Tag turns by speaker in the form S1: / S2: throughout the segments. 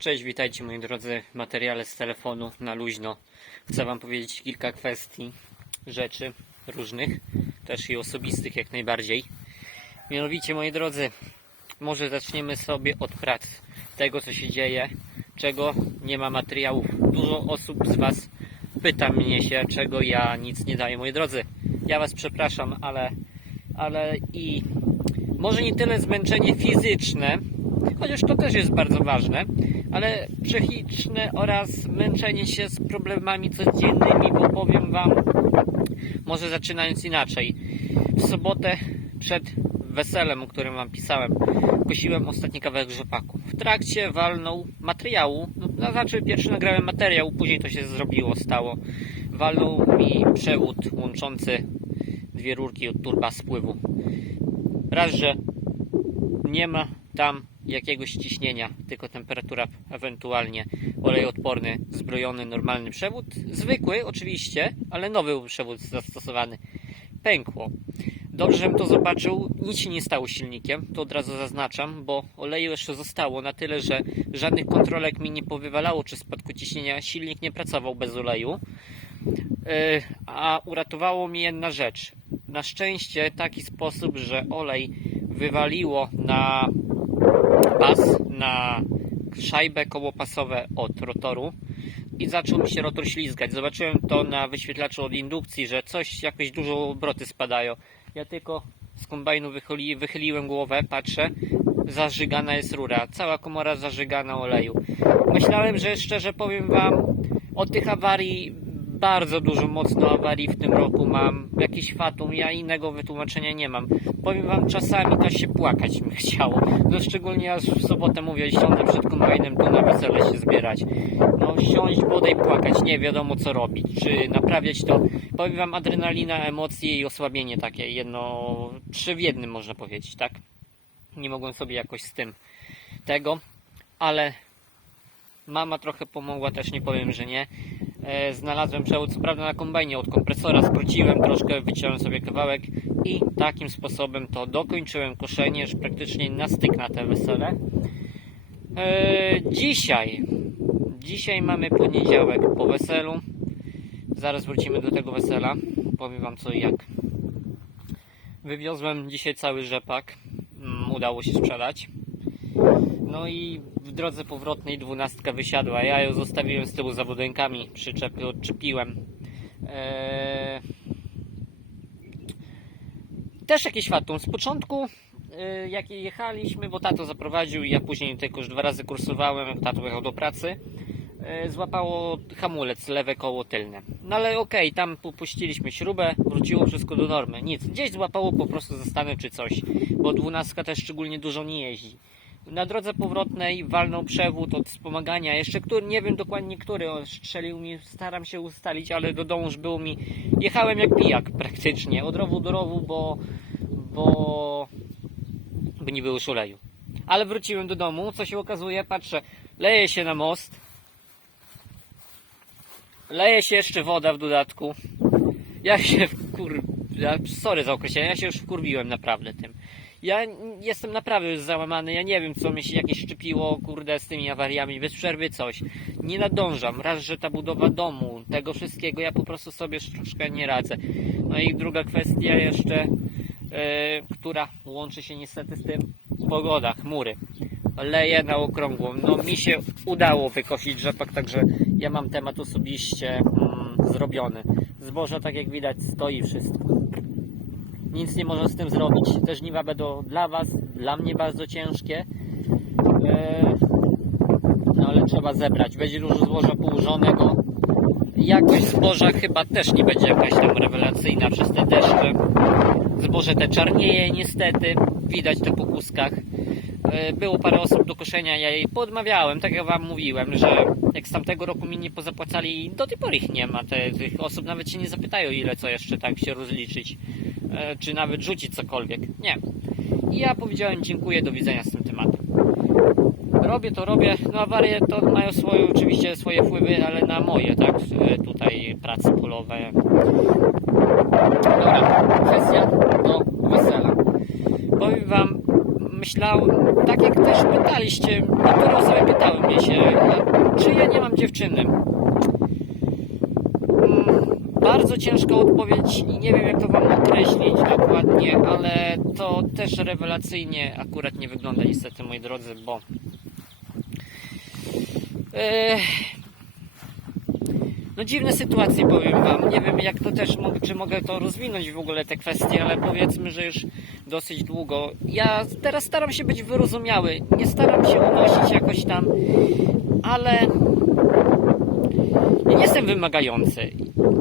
S1: Cześć, witajcie moi drodzy materiale z telefonu na luźno. Chcę Wam powiedzieć kilka kwestii, rzeczy różnych, też i osobistych jak najbardziej. Mianowicie moi drodzy, może zaczniemy sobie od prac, tego co się dzieje, czego nie ma materiałów. Dużo osób z Was pyta mnie się, czego ja nic nie daję. Moi drodzy, ja Was przepraszam, ale, ale i może nie tyle zmęczenie fizyczne, chociaż to też jest bardzo ważne, ale psychiczne oraz męczenie się z problemami codziennymi, bo powiem Wam, może zaczynając inaczej. W sobotę przed weselem, o którym Wam pisałem, kosiłem ostatni kawałek rzepaku. W trakcie walnął materiału, no, no znaczy pierwszy nagrałem materiał, później to się zrobiło, stało. Walnął mi przewód łączący dwie rurki od turba spływu. Raz, że nie ma tam jakiegoś ciśnienia, tylko temperatura, ewentualnie olej odporny, zbrojony, normalny przewód. Zwykły oczywiście, ale nowy przewód zastosowany. Pękło. Dobrze, żebym to zobaczył. Nic się nie stało z silnikiem, to od razu zaznaczam, bo oleju jeszcze zostało na tyle, że żadnych kontrolek mi nie powywalało czy spadku ciśnienia. Silnik nie pracował bez oleju. Yy, A uratowało mi jedna rzecz. Na szczęście taki sposób, że olej wywaliło na pas, na szajbę kołopasowe od rotoru i zaczął mi się rotor ślizgać. Zobaczyłem to na wyświetlaczu od indukcji, że coś, jakoś dużo obroty spadają. Ja tylko z kombajnu wychyli, wychyliłem głowę, patrzę, zażygana jest rura, cała komora zażygana oleju. Myślałem, że szczerze powiem Wam, od tych awarii bardzo dużo mocno awarii w tym roku mam. Jakiś fatum, ja innego wytłumaczenia nie mam. Powiem wam, czasami to się płakać mi chciało. No szczególnie ja w sobotę mówię, siądę przed kombajnem tu na wesele się zbierać. No siąść, bodaj płakać, nie wiadomo co robić. Czy naprawiać to. Powiem wam, adrenalina, emocje i osłabienie takie jedno, trzy w jednym można powiedzieć, tak? Nie mogłem sobie jakoś z tym tego, ale mama trochę pomogła, też nie powiem, że nie e, znalazłem przewód, co prawda na kombajnie od kompresora, skróciłem troszkę, wyciąłem sobie kawałek i takim sposobem to dokończyłem koszenie, że praktycznie na styk na te wesele. E, dzisiaj, dzisiaj mamy poniedziałek po weselu, zaraz wrócimy do tego wesela, powiem Wam co i jak. Wywiozłem dzisiaj cały rzepak, mm, udało się sprzedać. No i w drodze powrotnej dwunastka wysiadła. Ja ją zostawiłem z tyłu za budynkami, przyczepy odczepiłem. Eee... Też jakieś fatum. Z początku e, jak jechaliśmy, bo tato zaprowadził i ja później tylko już dwa razy kursowałem, tato jechał do pracy, e, złapało hamulec, lewe koło tylne. No ale okej, tam puściliśmy śrubę, wróciło wszystko do normy. Nic, gdzieś złapało po prostu zastanę czy coś, bo dwunastka też szczególnie dużo nie jeździ. Na drodze powrotnej walnął przewód od wspomagania, jeszcze który, nie wiem dokładnie który, on strzelił mi, staram się ustalić, ale do domu już było mi, jechałem jak pijak praktycznie, od rowu do rowu, bo, bo, bo nie było już oleju. Ale wróciłem do domu, co się okazuje, patrzę, leje się na most, leje się jeszcze woda w dodatku, ja się wkur... Sorry za określenie, ja się już wkurwiłem naprawdę tym. Ja jestem naprawdę załamany, ja nie wiem co mi się jakieś szczepiło, kurde, z tymi awariami, bez przerwy coś. Nie nadążam, raz, że ta budowa domu, tego wszystkiego, ja po prostu sobie troszkę nie radzę. No i druga kwestia jeszcze, e, która łączy się niestety z tym, pogoda, chmury. Leje na okrągłą. No mi się udało wykosić rzepak, także ja mam temat osobiście mm, zrobiony. Zboże, tak jak widać, stoi wszystko nic nie można z tym zrobić. Te żniwa będą dla Was, dla mnie bardzo ciężkie. Eee, no ale trzeba zebrać. Będzie dużo zboża położonego. Jakość zboża chyba też nie będzie jakaś tam rewelacyjna przez te deszcze. Zboże te czarnieje niestety. Widać to po kuskach. Eee, Było parę osób do koszenia, ja jej podmawiałem, tak jak Wam mówiłem, że jak z tamtego roku mi nie pozapłacali, do tej pory ich nie ma. Te, tych osób nawet się nie zapytają, ile co jeszcze tak się rozliczyć e, czy nawet rzucić cokolwiek. Nie. I ja powiedziałem dziękuję, do widzenia z tym tematem. Robię to, robię. No awarie to mają swoje, oczywiście swoje wpływy, ale na moje, tak? E, Tutaj prace polowe. Dobra, kwestia do wesela. Powiem Wam, myślałem, tak jak też pytaliście, niektóre osoby pytały mnie się, czy ja nie mam dziewczyny. Mm, Bardzo ciężka odpowiedź i nie wiem jak to Wam określić dokładnie, ale to też rewelacyjnie akurat nie wygląda niestety moi drodzy, bo e, no dziwne sytuacje powiem Wam. Nie wiem jak to też mogę, czy mogę to rozwinąć w ogóle te kwestie, ale powiedzmy, że już dosyć długo. Ja teraz staram się być wyrozumiały. Nie staram się unosić jakoś tam, ale nie jestem wymagający.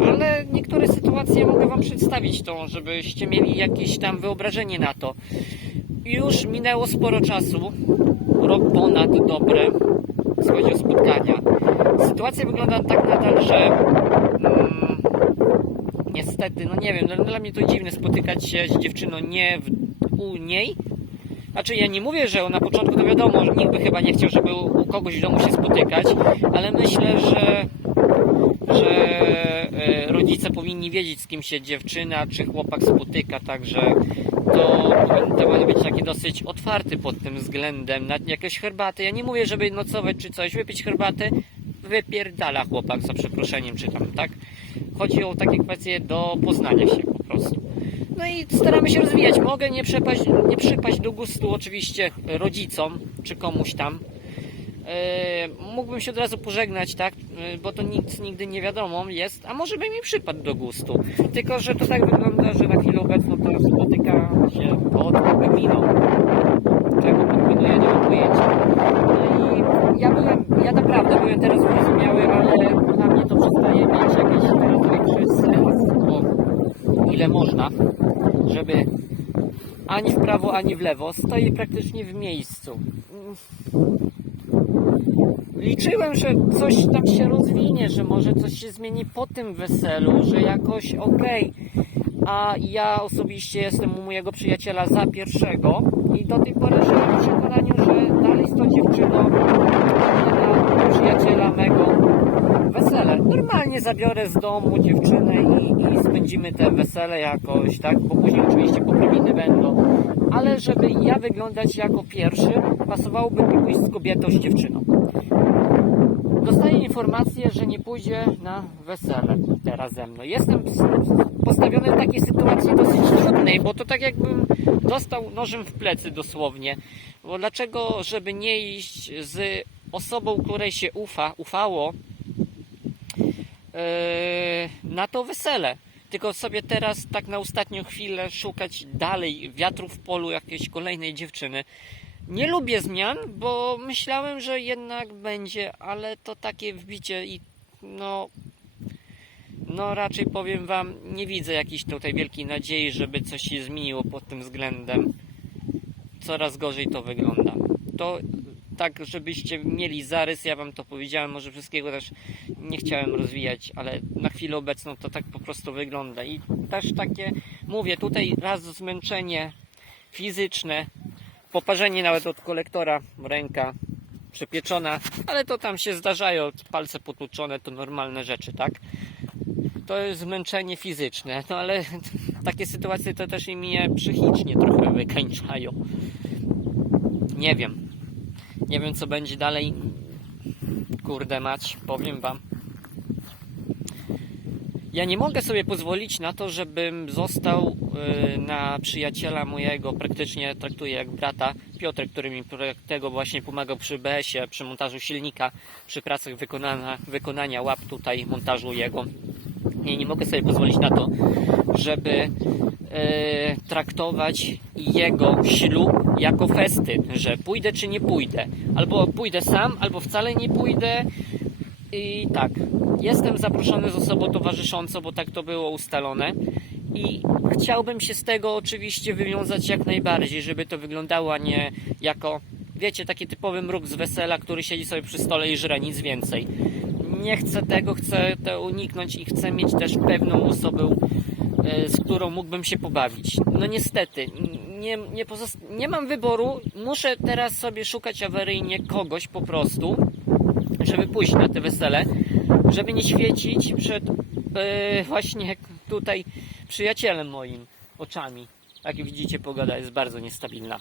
S1: Ale niektóre sytuacje mogę Wam przedstawić tą, żebyście mieli jakieś tam wyobrażenie na to. Już minęło sporo czasu, rok ponad dobre, jeśli chodzi o spotkania. Sytuacja wygląda tak nadal, że mm, niestety, no nie wiem, no, dla mnie to dziwne spotykać się z dziewczyną nie w, u niej. Znaczy ja nie mówię, że na początku to wiadomo, że nikt by chyba nie chciał, żeby u, kogoś w domu się spotykać, ale myślę, że wiedzieć, z kim się dziewczyna czy chłopak spotyka, także to powinien temat być taki dosyć otwarty pod tym względem. Na jakieś herbaty. Ja nie mówię, żeby nocować czy coś, wypić herbatę, wypierdala chłopak za przeproszeniem, czy tam, tak? Chodzi o takie kwestie do poznania się po prostu. No i staramy się rozwijać. Mogę nie, przepaść, nie przypaść do gustu oczywiście rodzicom czy komuś tam. E, mógłbym się od razu pożegnać, tak? E, Bo to nic nigdy nie wiadomo jest, a może by mi przypadł do gustu. Tylko, że to tak wygląda, że na chwilę obecną to spotyka się od minął. Czego kombinuję, nie mam pojęcia. No i ja byłem, ja naprawdę byłem teraz wyrozumiały, ale dla mnie to przestaje mieć jakiś teraz większy sens, bo ile można, żeby ani w prawo, ani w lewo, stoi praktycznie w miejscu. Liczyłem, że coś tam się rozwinie, że może coś się zmieni po tym weselu, że jakoś okej. A ja osobiście jestem u mojego przyjaciela za pierwszego i do tej pory żyłem w przekonaniu, że dalej z tą dziewczyną przyjaciela mego wesele. Normalnie zabiorę z domu dziewczynę i, i spędzimy te wesele jakoś, tak? Bo później oczywiście poprawiny będą. Ale żeby ja wyglądać jako pierwszy, pasowałoby mi pójść z kobietą, z dziewczyną. Dostaję informację, że nie pójdzie na wesele teraz ze mną. Jestem postawiony w takiej sytuacji dosyć trudnej, bo to tak jakbym dostał nożem w plecy dosłownie. Bo dlaczego, żeby nie iść z osobą, której się ufa, ufało yy, na to wesele? Tylko sobie teraz tak na ostatnią chwilę szukać dalej wiatru w polu jakiejś kolejnej dziewczyny. Nie lubię zmian, bo myślałem, że jednak będzie, ale to takie wbicie i no. No raczej powiem wam, nie widzę jakiejś tutaj wielkiej nadziei, żeby coś się zmieniło pod tym względem. Coraz gorzej to wygląda. To tak, żebyście mieli zarys, ja wam to powiedziałem, może wszystkiego też nie chciałem rozwijać, ale na chwilę obecną to tak po prostu wygląda. I też takie, mówię, tutaj raz zmęczenie fizyczne, poparzenie nawet od kolektora, ręka przepieczona, ale to tam się zdarzają, palce potłuczone, to normalne rzeczy, tak? To jest zmęczenie fizyczne, no ale takie sytuacje to też i mnie psychicznie trochę wykańczają. Nie wiem. Nie wiem co będzie dalej. Kurde mać, powiem wam. Ja nie mogę sobie pozwolić na to, żebym został y, na przyjaciela mojego, praktycznie traktuję jak brata, Piotr, który mi tego właśnie pomagał przy BS-ie, przy montażu silnika, przy pracach wykonania, wykonania łap tutaj, montażu jego. Nie, nie mogę sobie pozwolić na to, żeby y, traktować jego ślub jako festyn, że pójdę czy nie pójdę. Albo pójdę sam, albo wcale nie pójdę. I tak, jestem zaproszony z osobą towarzyszącą, bo tak to było ustalone. I chciałbym się z tego oczywiście wywiązać jak najbardziej, żeby to wyglądało, a nie jako, wiecie, taki typowy mruk z wesela, który siedzi sobie przy stole i żre, nic więcej. Nie chcę tego, chcę to uniknąć i chcę mieć też pewną osobę, e, z którą mógłbym się pobawić. No niestety, nie, nie, nie mam wyboru, muszę teraz sobie szukać awaryjnie kogoś po prostu, żeby pójść na te wesele, żeby nie świecić przed e, właśnie tutaj przyjacielem moim oczami. Jak widzicie, pogoda jest bardzo niestabilna.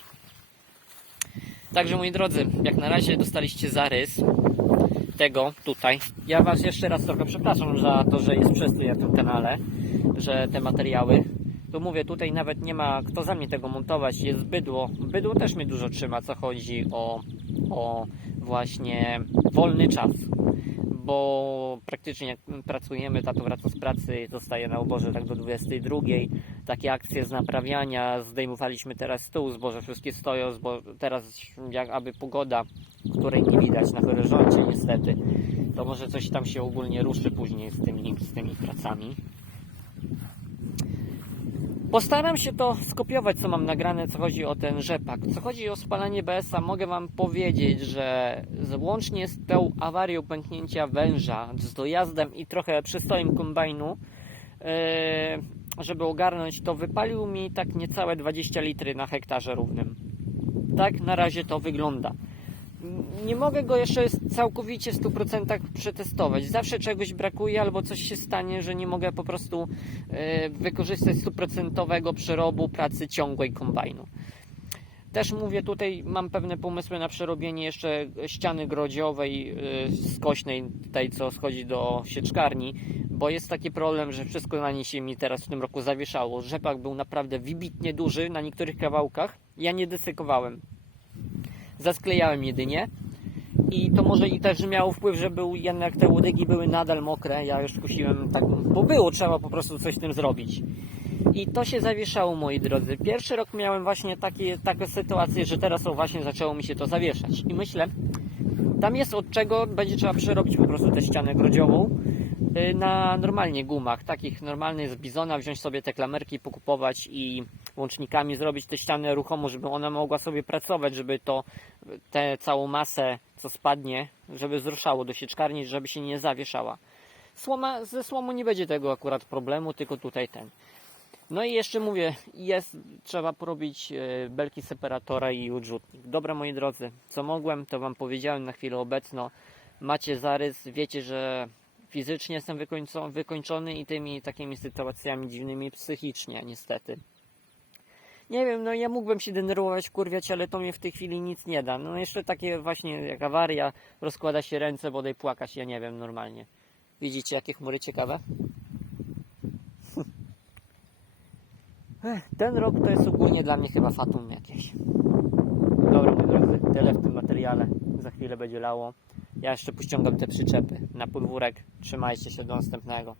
S1: Także moi drodzy, jak na razie dostaliście zarys tego tutaj. Ja Was jeszcze raz trochę przepraszam za to, że jest przestój na tym kanale, że te materiały. To mówię, tutaj nawet nie ma kto za mnie tego montować, jest bydło. Bydło też mnie dużo trzyma, co chodzi o, o właśnie wolny czas. Bo praktycznie jak pracujemy, tato wraca z pracy, zostaje na oborze tak do 22. Takie akcje z naprawiania, zdejmowaliśmy teraz stół, zboże wszystkie stoją, zbo... teraz jak aby pogoda, której nie widać na horyzoncie niestety, to może coś tam się ogólnie ruszy później z tymi, z tymi pracami. Postaram się to skopiować, co mam nagrane, co chodzi o ten rzepak. Co chodzi o spalanie BS-a, mogę Wam powiedzieć, że łącznie z tą awarią pęknięcia węża, z dojazdem i trochę przystojem kombajnu, e, żeby ogarnąć, to wypalił mi tak niecałe 20 litry na hektarze równym. Tak na razie to wygląda. Nie mogę go jeszcze całkowicie w 100% przetestować. Zawsze czegoś brakuje albo coś się stanie, że nie mogę po prostu e, wykorzystać 100% przerobu pracy ciągłej kombajnu. Też mówię, tutaj mam pewne pomysły na przerobienie jeszcze ściany grodziowej, e, skośnej, tej co schodzi do sieczkarni, bo jest taki problem, że wszystko na niej się mi teraz w tym roku zawieszało. Rzepak był naprawdę wybitnie duży na niektórych kawałkach. Ja nie desykowałem. Zasklejałem jedynie. I to może i też miało wpływ, że był jednak te łodygi były nadal mokre. Ja już kusiłem tak, bo było trzeba po prostu coś z tym zrobić. I to się zawieszało, moi drodzy. Pierwszy rok miałem właśnie takie, takie sytuacje, że teraz o właśnie zaczęło mi się to zawieszać. I myślę, tam jest od czego będzie trzeba przerobić po prostu tę ścianę grodziową y, na normalnie gumach, takich normalnych z bizona, wziąć sobie te klamerki, pokupować i łącznikami zrobić tę ścianę ruchomą, żeby ona mogła sobie pracować, żeby to tę całą masę, co spadnie, żeby zruszało do sieczkarni, żeby się nie zawieszała. Słoma, ze słomą nie będzie tego akurat problemu, tylko tutaj ten. No i jeszcze mówię, jest, trzeba porobić e, belki separatora i odrzutnik. Dobra moi drodzy, co mogłem, to Wam powiedziałem na chwilę obecną. Macie zarys, wiecie, że fizycznie jestem wykończony i tymi takimi sytuacjami dziwnymi psychicznie, niestety. Nie wiem, no ja mógłbym się denerwować, kurwiać, ale to mnie w tej chwili nic nie da. No jeszcze takie właśnie jak awaria, rozkłada się ręce, bodaj płakać, ja nie wiem, normalnie. Widzicie jakie chmury ciekawe? Ten rok to jest ogólnie dla mnie chyba fatum jakieś. Dobra, moi drodzy, tyle w tym materiale. Za chwilę będzie lało. Ja jeszcze pościągam te przyczepy na podwórek. Trzymajcie się do następnego.